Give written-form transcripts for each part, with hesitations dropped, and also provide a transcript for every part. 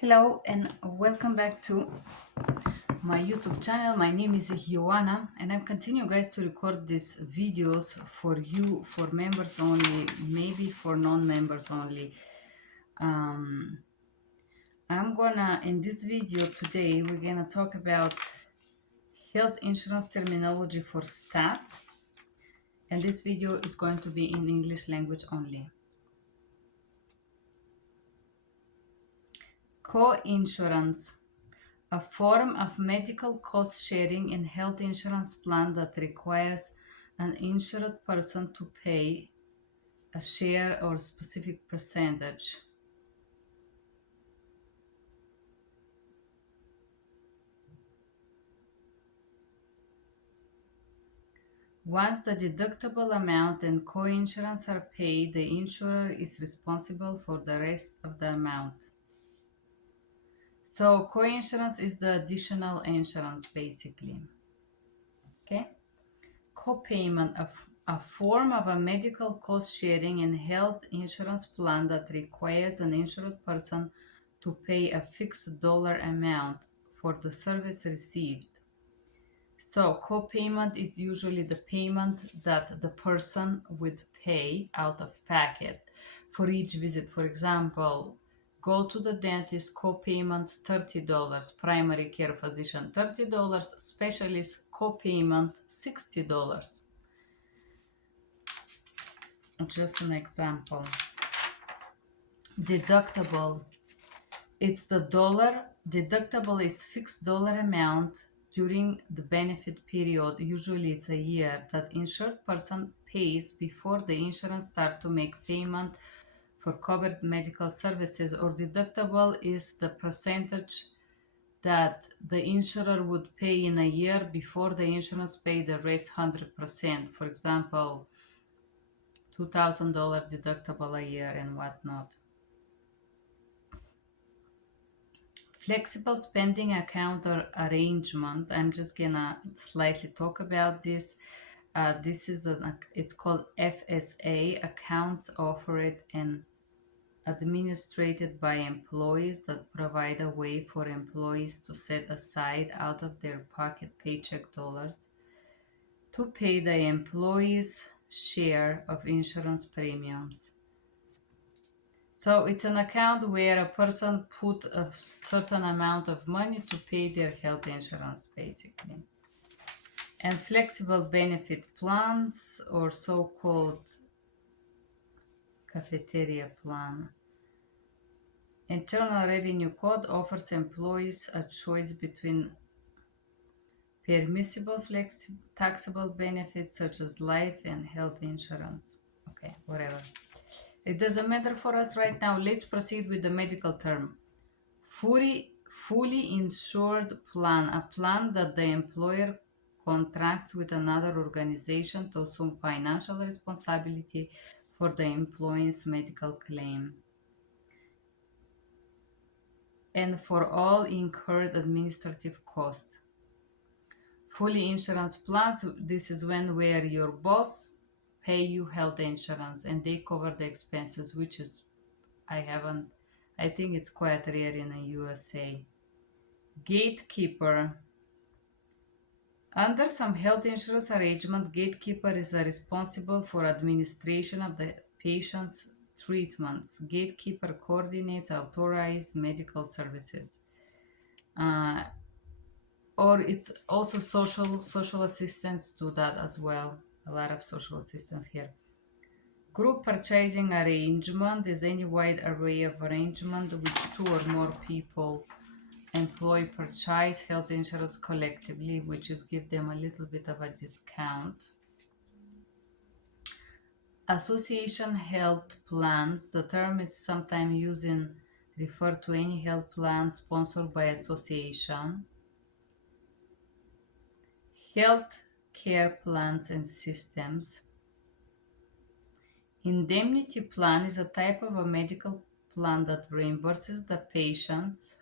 Hello and welcome back to my YouTube channel. My name is Yoana and I'm continuing guys to record these videos for you, for members only, maybe for non-members only. In this video today, we're gonna talk about health insurance terminology for stat, and this video is going to be in English language only. Co-insurance, a form of medical cost sharing in health insurance plan that requires an insured person to pay a share or specific percentage. Once the deductible amount and co-insurance are paid, the insurer is responsible for the rest of the amount. So co-insurance is the additional insurance basically. Okay? Co-payment, a form of a medical cost sharing in health insurance plan that requires an insured person to pay a fixed dollar amount for the service received. So co-payment is usually the payment that the person would pay out of pocket for each visit. For example, go to the dentist, co-payment $30, primary care physician $30, specialist co-payment $60. Just an example. Deductible. It's the dollar. Deductible is fixed dollar amount during the benefit period. Usually it's a year that insured person pays before the insurance start to make payment for covered medical services, or deductible is the percentage that the insurer would pay in a year before the insurance pay the rest 100%. For example, $2,000 deductible a year and whatnot. Flexible spending account or arrangement. I'm just gonna slightly talk about this. It's called FSA, accounts offered and administered by employees that provide a way for employees to set aside out of their pocket paycheck dollars to pay the employees' share of insurance premiums. So it's an account where a person put a certain amount of money to pay their health insurance, basically. And flexible benefit plans, or so-called cafeteria plan. Internal Revenue Code offers employees a choice between permissible taxable benefits such as life and health insurance. Okay, whatever. It doesn't matter for us right now. Let's proceed with the medical term. Fully insured plan, a plan that the employer contracts with another organization to assume financial responsibility for the employee's medical claim and for all incurred administrative costs. Fully insurance plans, this is where your boss pay you health insurance and they cover the expenses, which is I think it's quite rare in the USA. Gatekeeper. Under some health insurance arrangement, gatekeeper is responsible for administration of the patient's treatments. Gatekeeper coordinates authorized medical services. Or it's also social assistants do that as well. A lot of social assistants here. Group purchasing arrangement is any wide array of arrangement which two or more people employ purchase health insurance collectively, which is give them a little bit of a discount. Association health plans. The term is sometimes used in refer to any health plan sponsored by association. Health care plans and systems. Indemnity plan is a type of a medical plan that reimburses the patients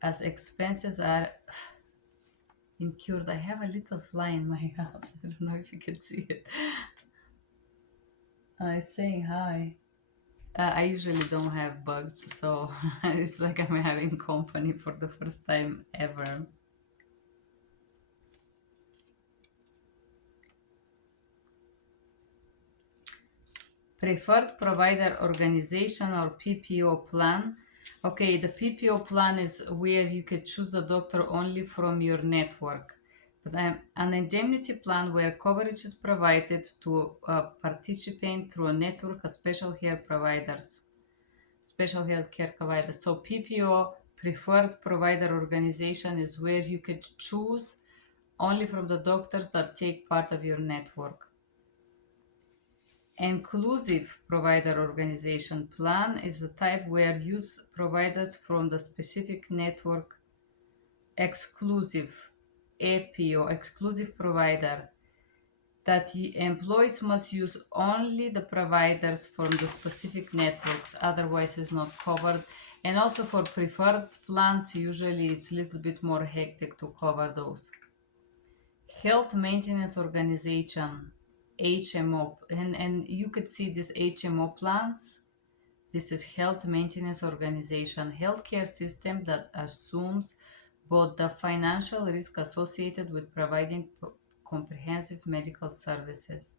as expenses are incurred. I have a little fly in my house. I don't know if you can see it. It's saying hi. I usually don't have bugs, so it's like I'm having company for the first time ever. Preferred provider organization or PPO plan. Okay, the PPO plan is where you can choose the doctor only from your network. But an indemnity plan where coverage is provided to a participant through a network of special healthcare providers. So PPO, preferred provider organization, is where you could choose only from the doctors that take part of your network. Inclusive provider organization plan is the type where use providers from the specific network. Exclusive APO, exclusive provider, that employees must use only the providers from the specific networks, otherwise is not covered. And also for preferred plans, usually it's a little bit more hectic to cover those. Health maintenance organization, HMO, and you could see this HMO plans. This is health maintenance organization, healthcare system that assumes both the financial risk associated with providing comprehensive medical services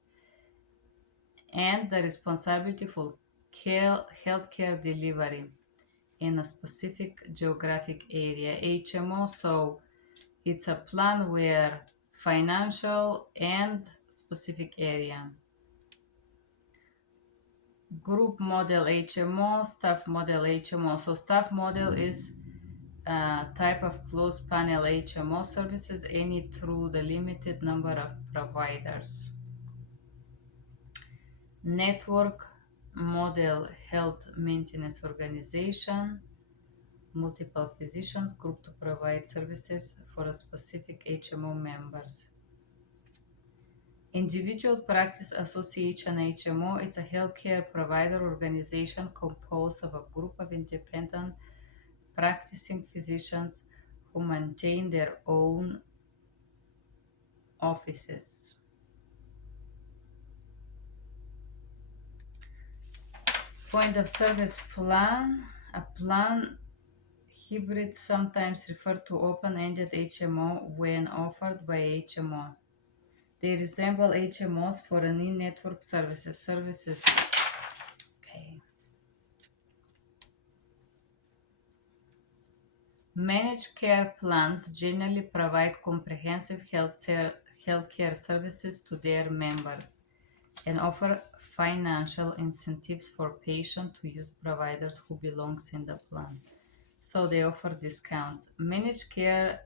and the responsibility for healthcare delivery in a specific geographic area. HMO, so it's a plan where financial and specific area. Group model HMO, staff model HMO. So staff model is a type of closed panel HMO services any through the limited number of providers. Network model health maintenance organization, multiple physicians group to provide services for a specific HMO members. Individual Practice Association HMO is a healthcare provider organization composed of a group of independent practicing physicians who maintain their own offices. Point of service plan, a plan hybrid, sometimes referred to open-ended HMO when offered by HMO. They resemble HMOs for an in-network services. Okay. Managed care plans generally provide comprehensive healthcare services to their members and offer financial incentives for patients to use providers who belongs in the plan. So they offer discounts. Managed care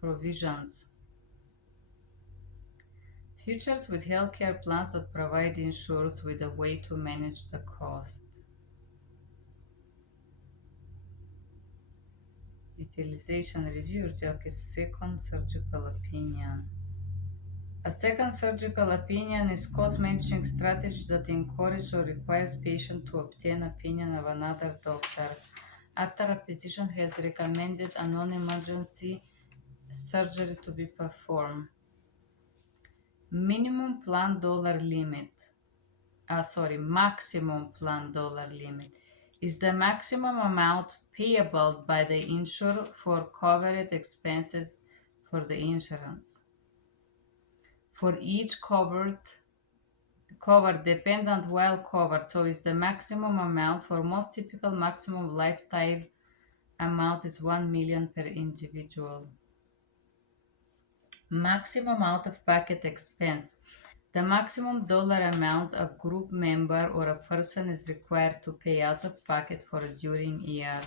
provisions. Futures with healthcare plans that provide insurers with a way to manage the cost. Utilization review. Okay, second surgical opinion. A second surgical opinion is cost managing strategy that encourages or requires patient to obtain opinion of another doctor after a physician has recommended a non-emergency surgery to be performed. Minimum plan dollar limit. Maximum plan dollar limit is the maximum amount payable by the insurer for covered expenses for the insurance. For each covered dependent while covered, so is the maximum amount. For most typical maximum lifetime amount is 1 million per individual. Maximum out of pocket expense. The maximum dollar amount a group member or a person is required to pay out of pocket for a during year.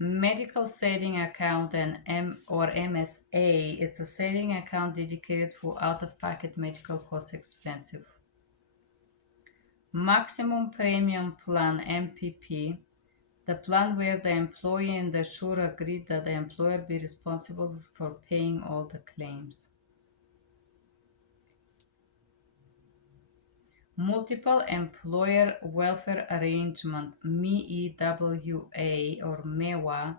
Medical saving account and MSA, it's a saving account dedicated for out of pocket medical cost expensive. Maximum premium plan MPP, the plan where the employee and the insurer agreed that the employer be responsible for paying all the claims. Multiple Employer Welfare Arrangement, MEWA or MEWA,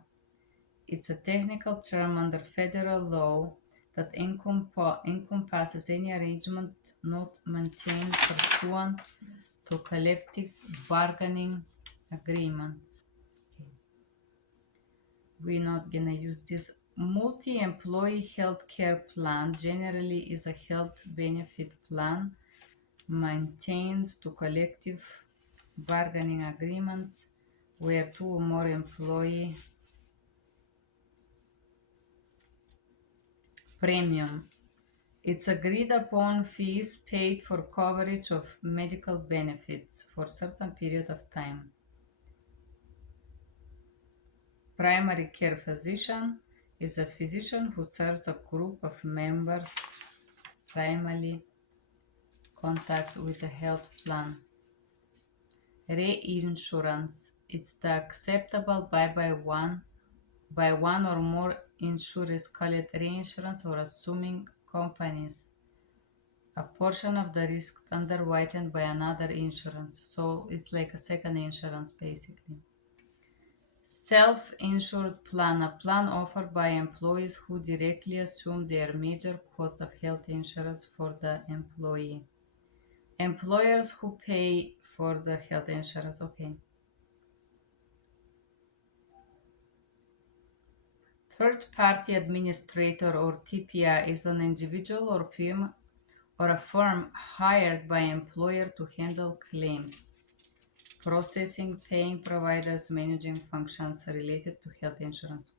it's a technical term under federal law that encompasses any arrangement not maintained pursuant to collective bargaining agreements. Okay. We're not gonna use this. Multi-employee healthcare plan generally is a health benefit plan maintained to collective bargaining agreements where two or more employee premium. It's agreed upon fees paid for coverage of medical benefits for certain period of time. Primary care physician is a physician who serves a group of members primarily contact with a health plan. Reinsurance. It's the acceptable by one or more insurers, call it reinsurance or assuming companies a portion of the risk underwritten by another insurance. So it's like a second insurance basically. Self-insured plan, a plan offered by employees who directly assume their major cost of health insurance for the employee. Employers who pay for the health insurance. Okay. Third-party administrator or TPA is an individual or a firm hired by employer to handle claims, processing, paying providers, managing functions related to health insurance.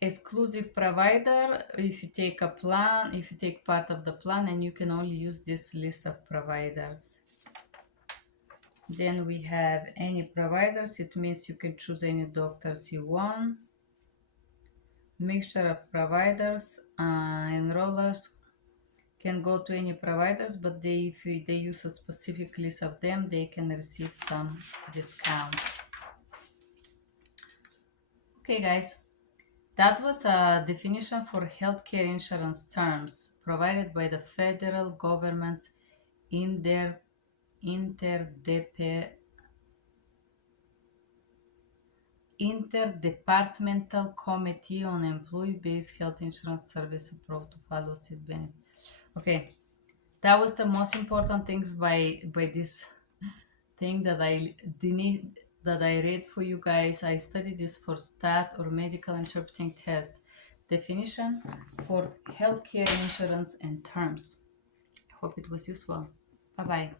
Exclusive provider, if you take a plan, if you take part of the plan and you can only use this list of providers. Then we have any providers, it means you can choose any doctors you want. Mixture of providers, enrollers can go to any providers, but if they use a specific list of them, they can receive some discount. Okay, guys, that was a definition for healthcare insurance terms provided by the federal government in their Interdepartmental Committee on Employee-Based Health Insurance Service approved to follow seat benefit. Okay, that was the most important things by this thing that I read for you guys. I studied this for stat or medical interpreting test definition for healthcare insurance and terms. Hope it was useful. Bye bye.